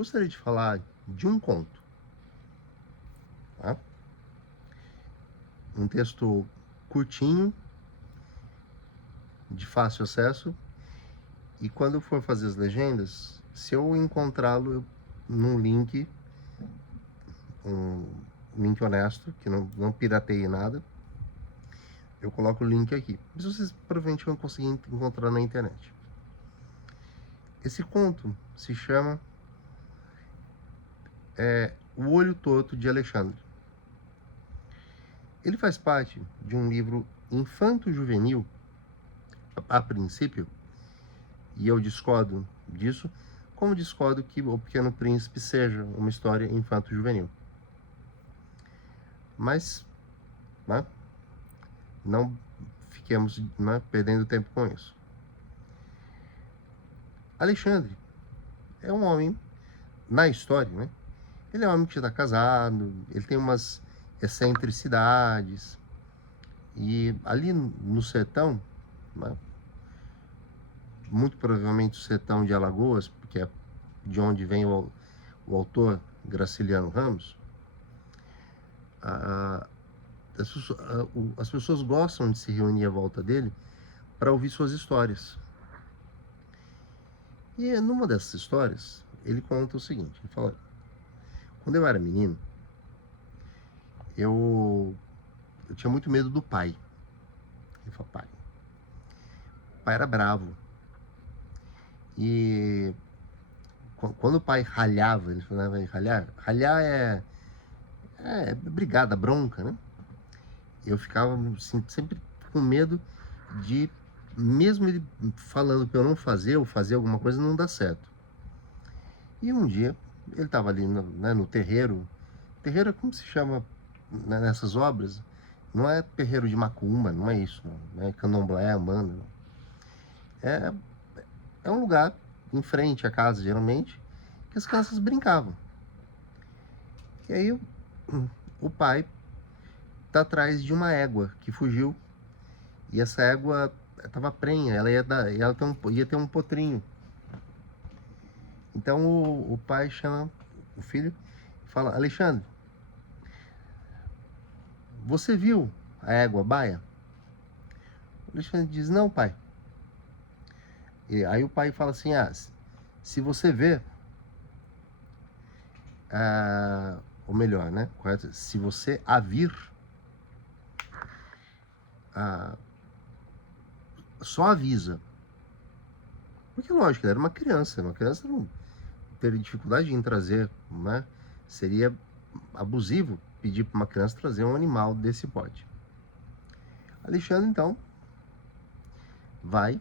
gostaria de falar de um conto, tá? Um texto curtinho, de fácil acesso, e quando eu for fazer as legendas, se eu encontrá-lo num link, um link honesto, que não pirateie nada, eu coloco o link aqui. Mas vocês provavelmente vão conseguir encontrar na internet. Esse conto se chama O Olho Torto de Alexandre. Ele faz parte de um livro infanto-juvenil, a princípio, e eu discordo disso, como discordo que O Pequeno Príncipe seja uma história infanto-juvenil. Mas, né, não fiquemos, né, perdendo tempo com isso. Alexandre é um homem, na história, né? Ele é um homem que já está casado, ele tem umas excentricidades, e ali no sertão, né, muito provavelmente o sertão de Alagoas, porque é de onde vem o autor Graciliano Ramos, as pessoas gostam de se reunir à volta dele para ouvir suas histórias. E numa dessas histórias, ele conta o seguinte, ele fala: quando eu era menino, eu tinha muito medo do pai. Ele fala: o pai era bravo. E quando o pai ralhava, ele falava: ralhar é brigada, bronca, né? Eu ficava assim, sempre com medo de, mesmo ele falando para eu não fazer ou fazer alguma coisa, não dar certo. E um dia, ele estava ali no terreiro. Terreiro é como se chama, né, nessas obras. Não é terreiro de macumba, não é isso, não é candomblé, umbanda, não. É um lugar em frente à casa, geralmente, que as crianças brincavam. E aí o pai tá atrás de uma égua que fugiu, e essa égua estava prenha, ela ia ter um potrinho. Então o pai chama o filho e fala: Alexandre, você viu a égua baia? O Alexandre diz: não, pai. E aí o pai fala assim: se você vê, ou melhor, né, correto, se você a vir, só avisa. Porque lógico, ele era uma criança não teria dificuldade em trazer, né? Seria abusivo pedir para uma criança trazer um animal desse porte. Alexandre, então, vai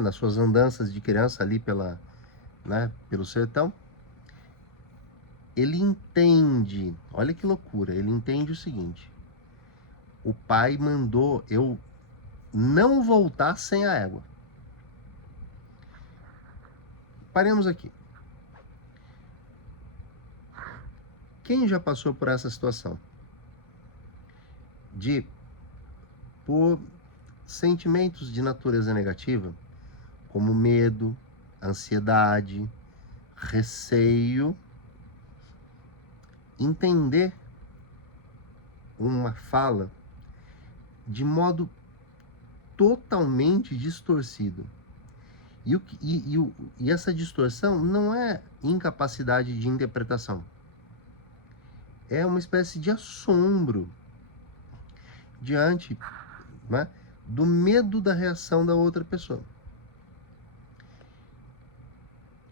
nas suas andanças de criança ali pelo sertão. Ele entende, olha que loucura, ele entende o seguinte: o pai mandou eu não voltar sem a égua. Paremos aqui. Quem já passou por essa situação? Por sentimentos de natureza negativa, como medo, ansiedade, receio, entender uma fala de modo totalmente distorcido. E essa distorção não é incapacidade de interpretação. É uma espécie de assombro diante, né, do medo da reação da outra pessoa.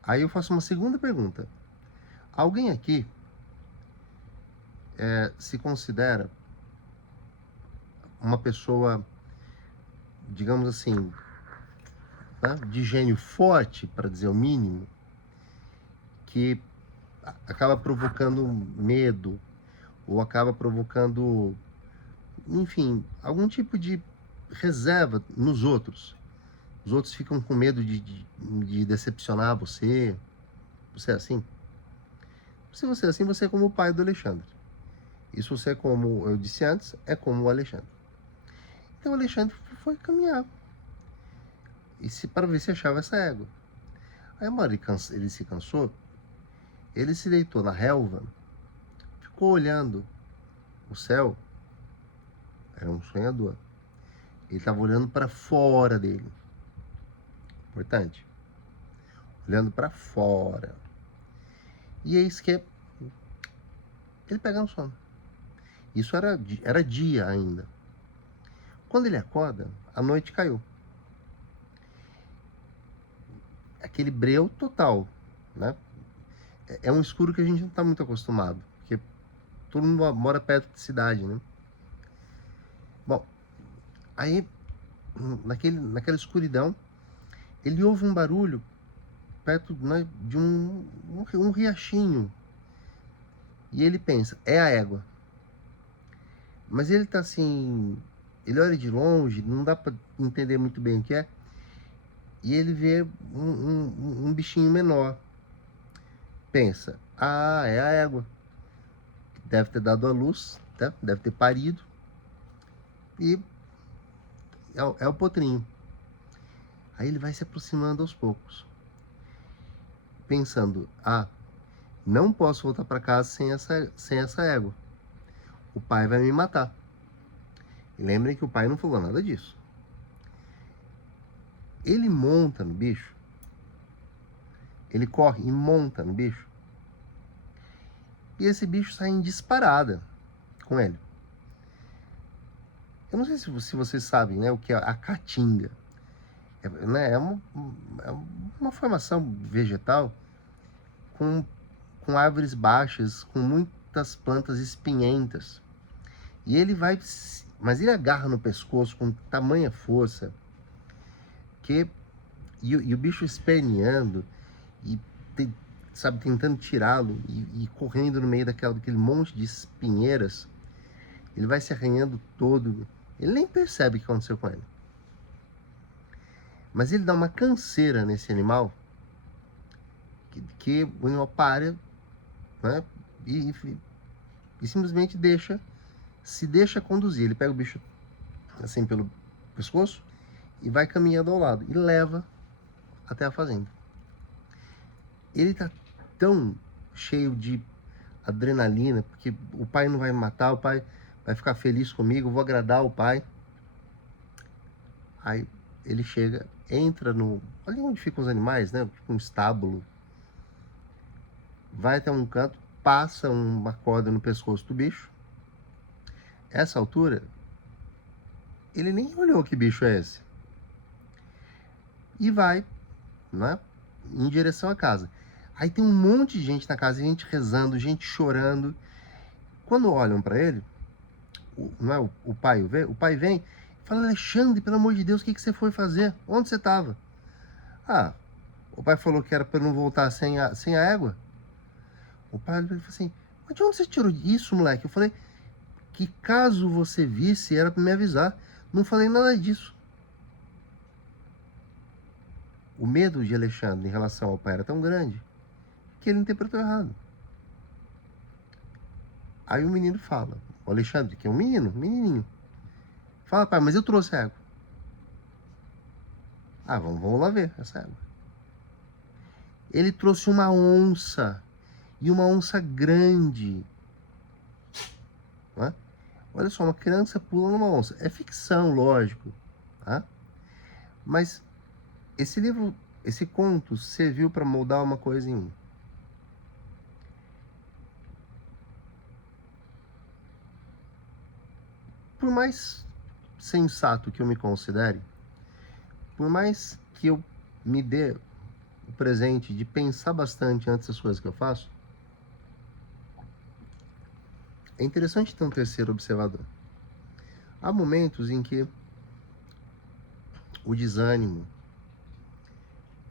Aí eu faço uma segunda pergunta. Alguém aqui se considera uma pessoa, digamos assim, né, de gênio forte, para dizer o mínimo, que acaba provocando medo, ou acaba provocando, enfim, algum tipo de reserva nos outros? Os outros ficam com medo de decepcionar você. Você é assim? Se você é assim, você é como o pai do Alexandre. E se você é como eu disse antes, é como o Alexandre. Então o Alexandre foi caminhar para ver se achava essa égua. Aí uma hora ele se cansou, ele se deitou na relva, ficou olhando o céu, era um sonhador. Ele estava olhando para fora dele. Importante. Olhando para fora. E eis que ele pega no sono. Isso era dia ainda. Quando ele acorda, a noite caiu. Aquele breu total, né? É um escuro que a gente não está muito acostumado, porque todo mundo mora perto de cidade, né? Bom, aí naquela escuridão, ele ouve um barulho perto, né, de um riachinho. E ele pensa, é a égua. Mas ele tá assim, ele olha de longe, não dá para entender muito bem o que é. E ele vê um bichinho menor. Pensa, ah, é a égua. Deve ter dado à luz, tá? Deve ter parido. E é o potrinho. Aí ele vai se aproximando aos poucos. Pensando, ah, não posso voltar para casa sem essa égua. O pai vai me matar. E lembrem que o pai não falou nada disso. Ele monta no bicho. Ele corre e monta no bicho. E esse bicho sai em disparada com ele. Eu não sei se vocês sabem, né, o que é a caatinga. Né, é uma formação vegetal com árvores baixas, com muitas plantas espinhentas. E ele vai, mas ele agarra no pescoço com tamanha força que e o bicho esperneando e sabe, tentando tirá-lo e correndo no meio daquele monte de espinheiras. Ele vai se arranhando todo. Ele nem percebe o que aconteceu com ele. Mas ele dá uma canseira nesse animal que o animal para, né, e simplesmente se deixa conduzir. Ele pega o bicho assim pelo pescoço e vai caminhando ao lado e leva até a fazenda. Ele tá tão cheio de adrenalina, porque o pai não vai me matar, o pai vai ficar feliz comigo, eu vou agradar o pai. Aí ele chega, entra ali onde ficam os animais, né? Tipo um estábulo. Vai até um canto, passa uma corda no pescoço do bicho. Essa altura, ele nem olhou que bicho é esse. E vai, né, em direção à casa. Aí tem um monte de gente na casa, gente rezando, gente chorando. Quando olham para ele, não é o pai vê? O pai vem e fala, Alexandre, pelo amor de Deus, o que você foi fazer? Onde você estava? Ah, o pai falou que era para não voltar sem a égua. O pai falou assim, mas de onde você tirou isso, moleque? Eu falei, que caso você visse, era para me avisar. Não falei nada disso. O medo de Alexandre em relação ao pai era tão grande que ele interpretou errado. Aí o menino fala, o Alexandre, que é um menininho, fala, pai, mas eu trouxe água. Ah, vamos lá ver essa água. Ele trouxe uma onça, e uma onça grande. Né? Olha só, uma criança pula numa onça. É ficção, lógico. Tá? Mas esse conto serviu para moldar uma coisa em mim. Por mais sensato que eu me considere, por mais que eu me dê o presente de pensar bastante antes das coisas que eu faço, é interessante ter um terceiro observador. Há momentos em que o desânimo,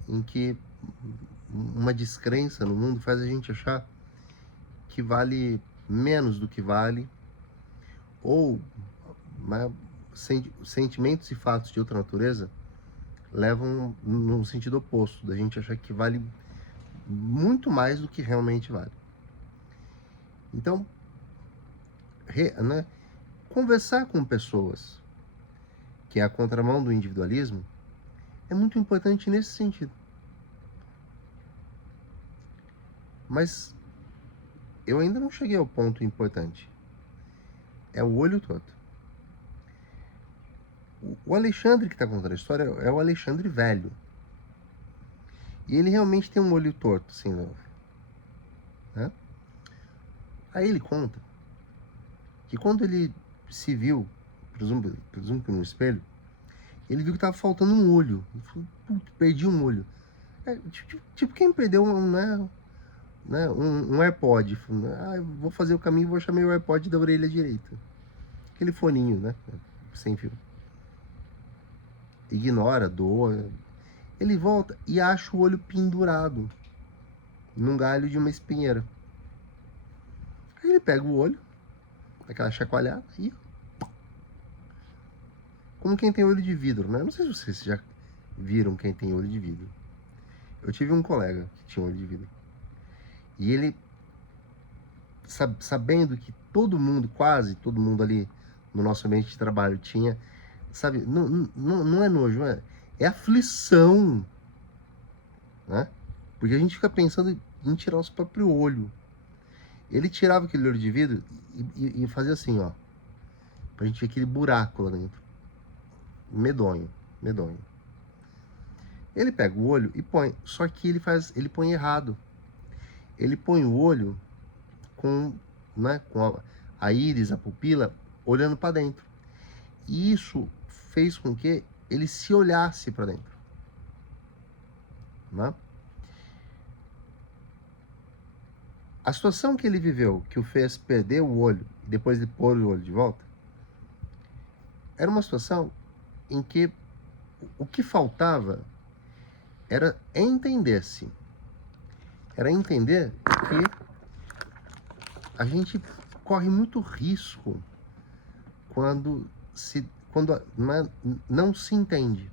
em que uma descrença no mundo faz a gente achar que vale menos do que vale, ou, né, sentimentos e fatos de outra natureza levam no sentido oposto, da gente achar que vale muito mais do que realmente vale. Então, né, conversar com pessoas, que é a contramão do individualismo, é muito importante nesse sentido. Mas eu ainda não cheguei ao ponto importante. É o olho torto. O Alexandre que está contando a história é o Alexandre velho. E ele realmente tem um olho torto, assim, né? Aí ele conta que quando ele se viu, presumo que no espelho, ele viu que estava faltando um olho. Ele falou, putz, perdi um olho. Tipo quem perdeu um AirPod. Ah, vou fazer o caminho e vou achar meu AirPod da orelha direita. Aquele foninho, né? Sem fio. Ignora, doa. Ele volta e acha o olho pendurado num galho de uma espinheira. Aí ele pega o olho, aquela chacoalhada, e como quem tem olho de vidro, né? Não sei se vocês já viram quem tem olho de vidro. Eu tive um colega que tinha olho de vidro. E ele, sabendo que todo mundo, quase todo mundo ali no nosso ambiente de trabalho tinha, sabe, não é nojo, é aflição, né? Porque a gente fica pensando em tirar o nosso próprio olho. Ele tirava aquele olho de vidro e fazia assim, ó, pra gente ver aquele buraco lá dentro. Medonho, medonho. Ele pega o olho e põe, só que ele põe errado. Ele põe o olho com, né, com a íris, a pupila, olhando para dentro. E isso fez com que ele se olhasse para dentro, né? A situação que ele viveu, que o fez perder o olho e depois de pôr o olho de volta, era uma situação em que o que faltava era entender-se. Era entender que a gente corre muito risco quando não se entende.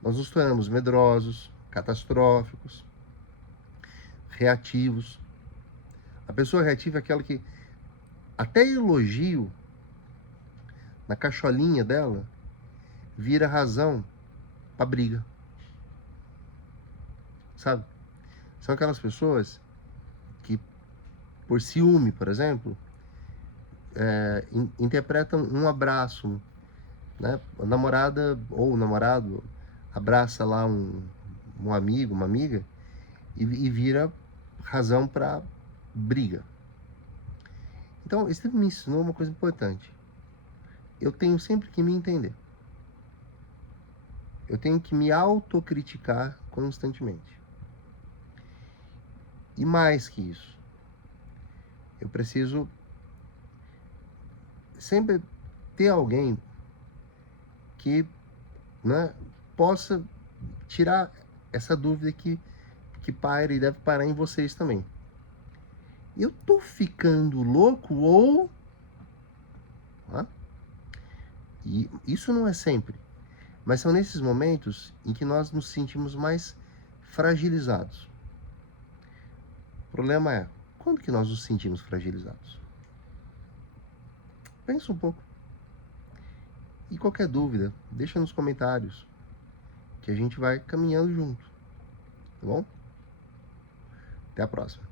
Nós nos tornamos medrosos, catastróficos, reativos. A pessoa reativa é aquela que até elogio na cacholinha dela vira razão para briga. Sabe? São aquelas pessoas que, por ciúme, por exemplo, interpretam um abraço, né? A namorada ou o namorado abraça lá um amigo, uma amiga e vira razão para briga. Então, isso me ensinou uma coisa importante. Eu tenho sempre que me entender. Eu tenho que me autocriticar constantemente. E mais que isso, eu preciso sempre ter alguém que, né, possa tirar essa dúvida que paira e deve parar em vocês também. Eu tô ficando louco ou... E isso não é sempre. Mas são nesses momentos em que nós nos sentimos mais fragilizados. O problema é, quando que nós nos sentimos fragilizados? Pensa um pouco. E qualquer dúvida, deixa nos comentários, que a gente vai caminhando junto. Tá bom? Até a próxima.